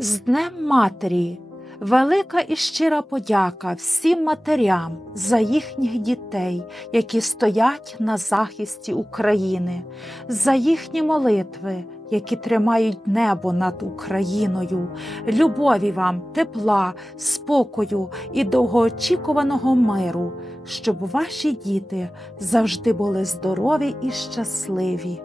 З Днем Матері! Велика і щира подяка всім матерям за їхніх дітей, які стоять на захисті України, за їхні молитви, які тримають небо над Україною. Любові вам, тепла, спокою і довгоочікуваного миру, щоб ваші діти завжди були здорові і щасливі.